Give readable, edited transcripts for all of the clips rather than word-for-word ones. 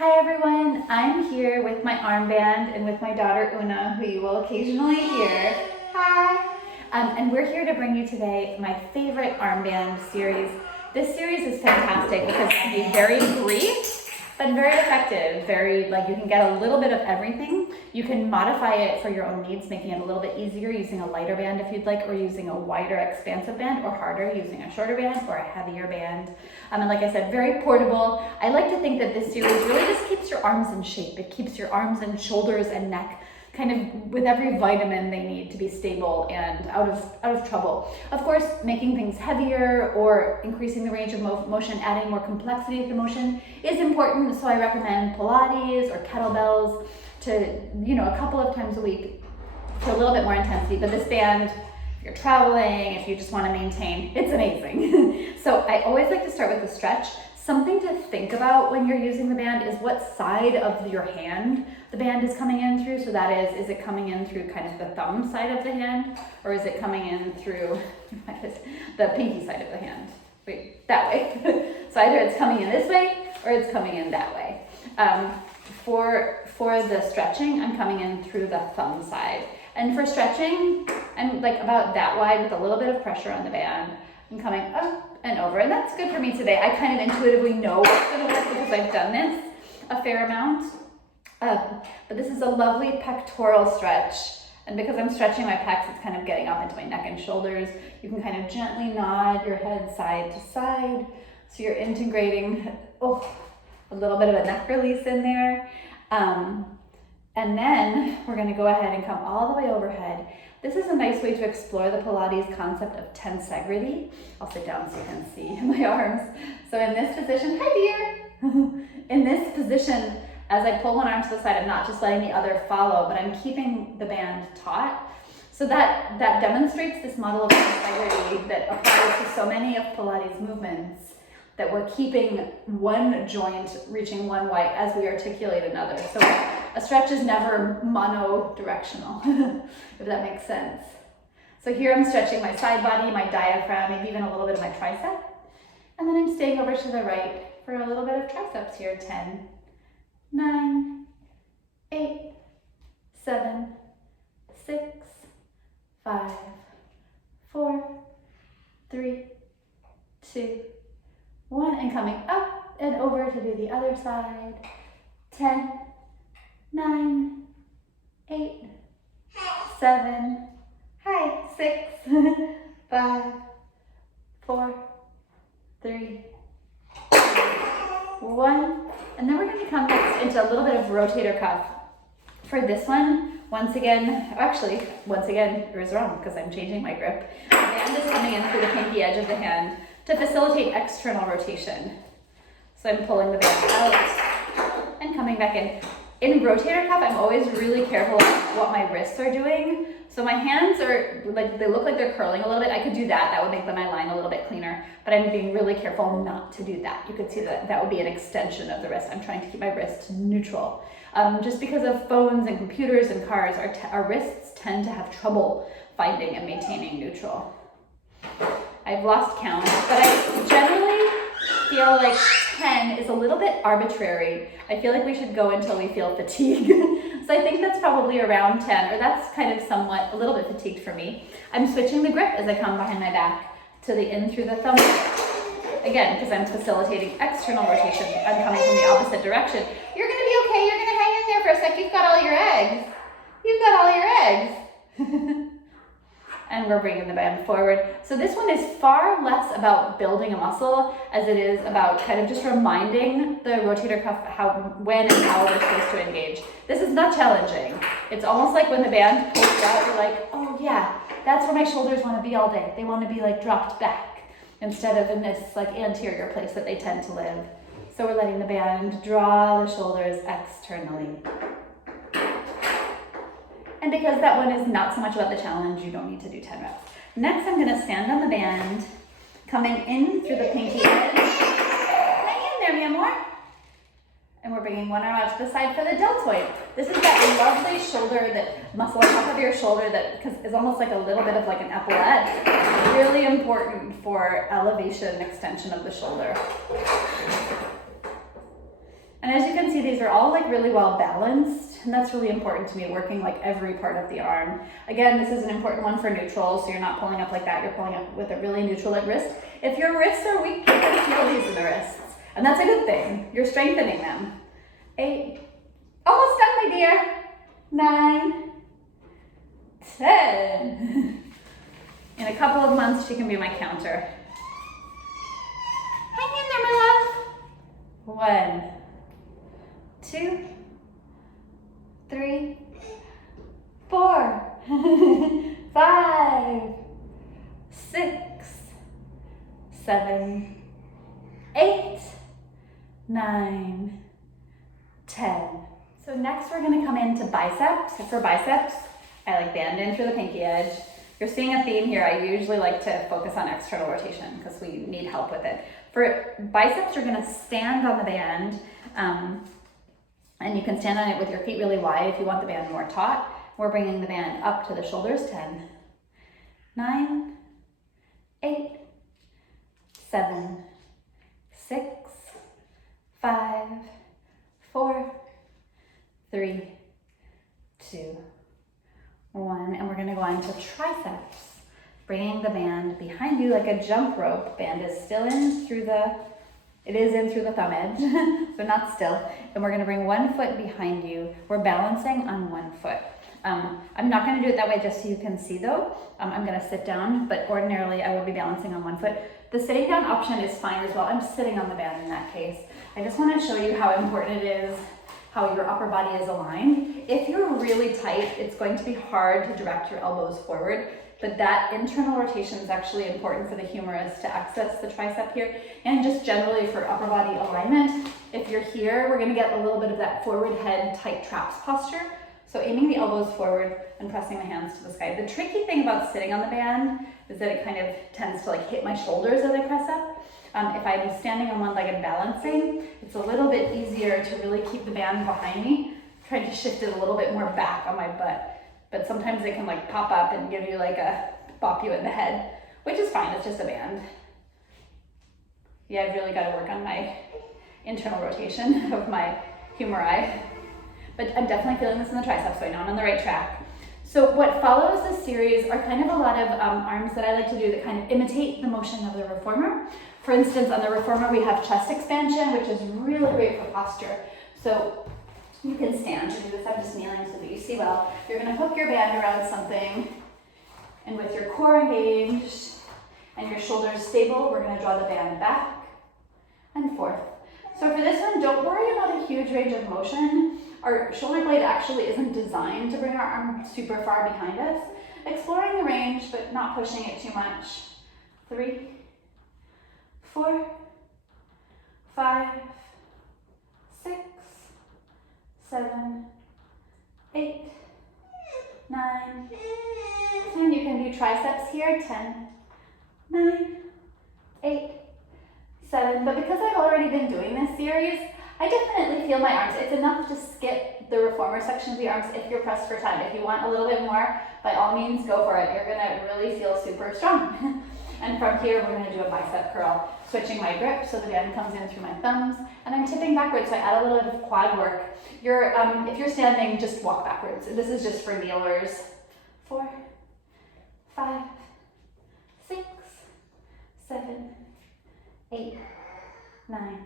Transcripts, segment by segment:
Hi everyone, I'm here with my armband and with my daughter Una, who you will occasionally hear. Hi! And we're here to bring you today my favorite armband series. This series is fantastic because it can be very brief, but very effective. You can get a little bit of everything. You can modify it for your own needs, making it a little bit easier using a lighter band if you'd like, or using a wider expansive band, or harder using a shorter band or a heavier band. And like I said, very portable. I like to think that this series really just keeps your arms in shape. It keeps your arms and shoulders and neck kind of with every vitamin they need to be stable and out of trouble. Of course, making things heavier or increasing the range of motion, adding more complexity to the motion is important. So I recommend Pilates or kettlebells to, a couple of times a week for a little bit more intensity. But this band, if you're traveling, if you just want to maintain, it's amazing. So I always like to start with the stretch. Something to think about when you're using the band is what side of your hand the band is coming in through. So that is it coming in through kind of the thumb side of the hand, or is it coming in through the pinky side of the hand? Wait, that way. So either it's coming in this way or it's coming in that way. For the stretching, I'm coming in through the thumb side. And for stretching, I'm like about that wide with a little bit of pressure on the band. I'm coming up and over, and that's good for me today. I kind of intuitively know what's gonna work because I've done this a fair amount. But this is a lovely pectoral stretch. And because I'm stretching my pecs, it's kind of getting up into my neck and shoulders. You can kind of gently nod your head side to side. So you're integrating, a little bit of a neck release in there. And then we're gonna go ahead and come all the way overhead. This is a nice way to explore the Pilates concept of tensegrity. I'll sit down so you can see my arms. So in this position, hi dear. In this position, as I pull one arm to the side, I'm not just letting the other follow, but I'm keeping the band taut. So that demonstrates this model of tensegrity that applies to so many of Pilates movements, that we're keeping one joint reaching one way as we articulate another. So a stretch is never mono-directional, if that makes sense. So here I'm stretching my side body, my diaphragm, maybe even a little bit of my tricep. And then I'm staying over to the right for a little bit of triceps here. 10, 9, 8, 7, 6, 5, 4, 3, 2, 1, and coming up and over to do the other side. 10, 9, 8, 7, 6, 5, 4, 3, 1. And then we're going to come next into a little bit of rotator cuff. For this one, once again, it was wrong because I'm changing my grip. The band is coming in through the pinky edge of the hand to facilitate external rotation. So I'm pulling the band out and coming back in. In rotator cuff, I'm always really careful of what my wrists are doing. So my hands are they look like they're curling a little bit. I could do that. That would make my line a little bit cleaner, but I'm being really careful not to do that. You could see that would be an extension of the wrist. I'm trying to keep my wrist neutral. Just because of phones and computers and cars, our wrists tend to have trouble finding and maintaining neutral. I've lost count, but I generally feel like 10 is a little bit arbitrary. I feel like we should go until we feel fatigue. So I think that's probably around 10, or that's kind of somewhat a little bit fatigued for me. I'm switching the grip as I come behind my back to the in through the thumb. Again, because I'm facilitating external rotation. I'm coming from the opposite direction. You're gonna be okay, you're gonna hang in there for a sec. You've got all your eggs. You've got all your eggs. And we're bringing the band forward. So this one is far less about building a muscle as it is about kind of just reminding the rotator cuff when and how we're supposed to engage. This is not challenging. It's almost like when the band pulls you out, you're like, oh yeah, that's where my shoulders want to be all day. They want to be like dropped back instead of in this like anterior place that they tend to live. So we're letting the band draw the shoulders externally. And because that one is not so much about the challenge, you don't need to do 10 reps. Next, I'm gonna stand on the band, coming in through the pinky edge. Hang in there, mi amor. And we're bringing one arm out to the side for the deltoid. This is that lovely shoulder, that muscle on top of your shoulder that is almost like a little bit of like an epaulette. It's really important for elevation and extension of the shoulder. And as you can see, these are all like really well balanced, and that's really important to me, working like every part of the arm. Again, this is an important one for neutral, so you're not pulling up like that, you're pulling up with a really neutral like wrist. If your wrists are weak, you're gonna feel these in the wrists, and that's a good thing. You're strengthening them. 8, almost done, my dear. 9, 10. In a couple of months, she can be my counter. Hang in there, my love. 1, 2, 3, 4, 5, 6, 7, 8, 9, 10. So next we're gonna come into biceps. For biceps, I like band in through the pinky edge. You're seeing a theme here. I usually like to focus on external rotation because we need help with it. For biceps, you're gonna stand on the band, and you can stand on it with your feet really wide if you want the band more taut. We're bringing the band up to the shoulders. 10, 9, 8, 7, 6, 5, 4, 3, 2, 1. And we're gonna go on to triceps, bringing the band behind you like a jump rope. Band is still in through the, it is in through the thumb edge, so not still. And we're gonna bring one foot behind you. We're balancing on one foot. I'm not gonna do it that way just so you can see though. I'm gonna sit down, but ordinarily I would be balancing on one foot. The sitting down option is fine as well. I'm sitting on the band in that case. I just wanna show you how important it is how your upper body is aligned. If you're really tight, it's going to be hard to direct your elbows forward, but that internal rotation is actually important for the humerus to access the tricep here, and just generally for upper body alignment. If you're here, we're gonna get a little bit of that forward head tight traps posture. So aiming the elbows forward and pressing the hands to the sky. The tricky thing about sitting on the band is that it kind of tends to like hit my shoulders as I press up. If I'm standing on one leg and balancing, it's a little bit easier to really keep the band behind me, trying to shift it a little bit more back on my butt. But sometimes it can like pop up and give you like bop you in the head, which is fine, it's just a band. Yeah, I've really got to work on my internal rotation of my humeri. But I'm definitely feeling this in the triceps, so I know I'm on the right track. So what follows this series are kind of a lot of arms that I like to do that kind of imitate the motion of the reformer. For instance, on the reformer, we have chest expansion, which is really great for posture. So you can stand to do this. I'm just kneeling so that you see well. You're going to hook your band around something, and with your core engaged and your shoulders stable, we're going to draw the band back and forth. So for this one, don't worry about a huge range of motion. Our shoulder blade actually isn't designed to bring our arm super far behind us. Exploring the range, but not pushing it too much. 3, 4, 5, 6, 7, 8, 9, 10. You can do triceps here. 10, 9, 8, 7. But because I've already been doing this series, I definitely feel my arms. It's enough to skip the reformer section of the arms if you're pressed for time. If you want a little bit more, by all means, go for it. You're gonna really feel super strong. And from here, we're gonna do a bicep curl, switching my grip so the band comes in through my thumbs, and I'm tipping backwards, so I add a little bit of quad work. If you're standing, just walk backwards. This is just for kneelers. 4, 5, 6, 7, 8, 9,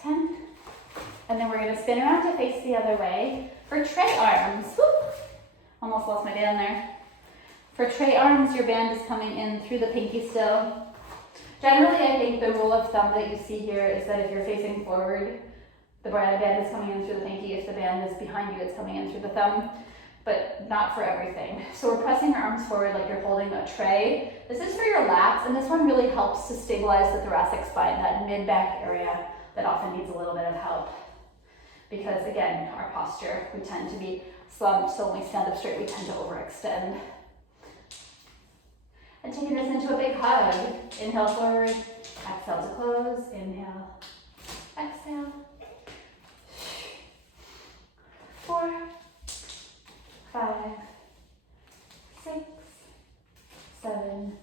10. And then we're gonna spin around to face the other way for tray arms. Whoop. Almost lost my band there. For tray arms, your band is coming in through the pinky still. Generally, I think the rule of thumb that you see here is that if you're facing forward, the band is coming in through the pinky. If the band is behind you, it's coming in through the thumb, but not for everything. So we're pressing our arms forward like you're holding a tray. This is for your lats, and this one really helps to stabilize the thoracic spine, that mid-back area that often needs a little bit of help. Because again, our posture, we tend to be slumped, so when we stand up straight, we tend to overextend. And taking this into a big hug. Inhale forward, exhale to close, inhale, exhale. 4, 5, 6, 7,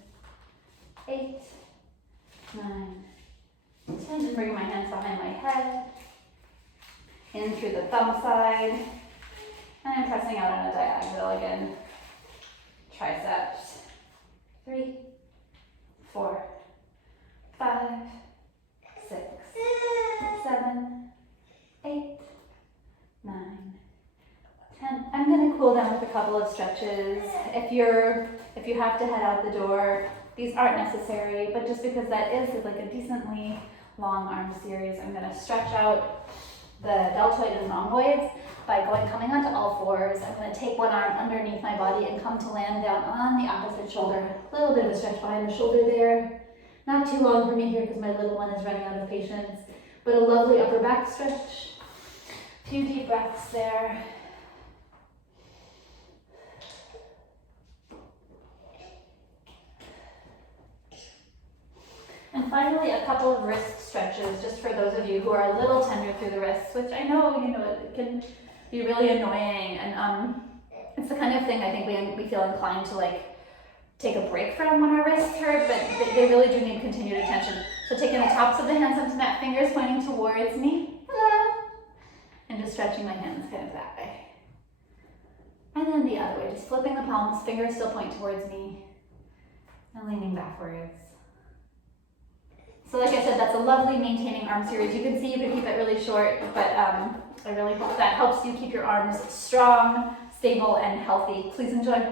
8, 9, 10. And bring my hands behind my head. in through the thumb side. And I'm pressing out on a diagonal again. Triceps. 3, 4, 5, 6, 7, 8, 9, 10. I'm gonna cool down with a couple of stretches. If you have to head out the door, these aren't necessary, but just because that is like a decently long arm series, I'm gonna stretch out the deltoid and rhomboids by coming onto all fours. I'm gonna take one arm underneath my body and come to land down on the opposite shoulder. A little bit of a stretch behind the shoulder there. Not too long for me here because my little one is running out of patience, but a lovely upper back stretch. A few deep breaths there. And finally, a couple of wrist stretches, just for those of you who are a little tender through the wrists, which I know, it can be really annoying. And it's the kind of thing I think we feel inclined to like take a break from when our wrists hurt, but they really do need continued attention. So taking the tops of the hands up to mat, fingers pointing towards me, and just stretching my hands kind of that way. And then the other way, just flipping the palms, fingers still point towards me, and leaning backwards. So like I said, that's a lovely maintaining arm series. You can see you can keep it really short, but I really hope that helps you keep your arms strong, stable, and healthy. Please enjoy.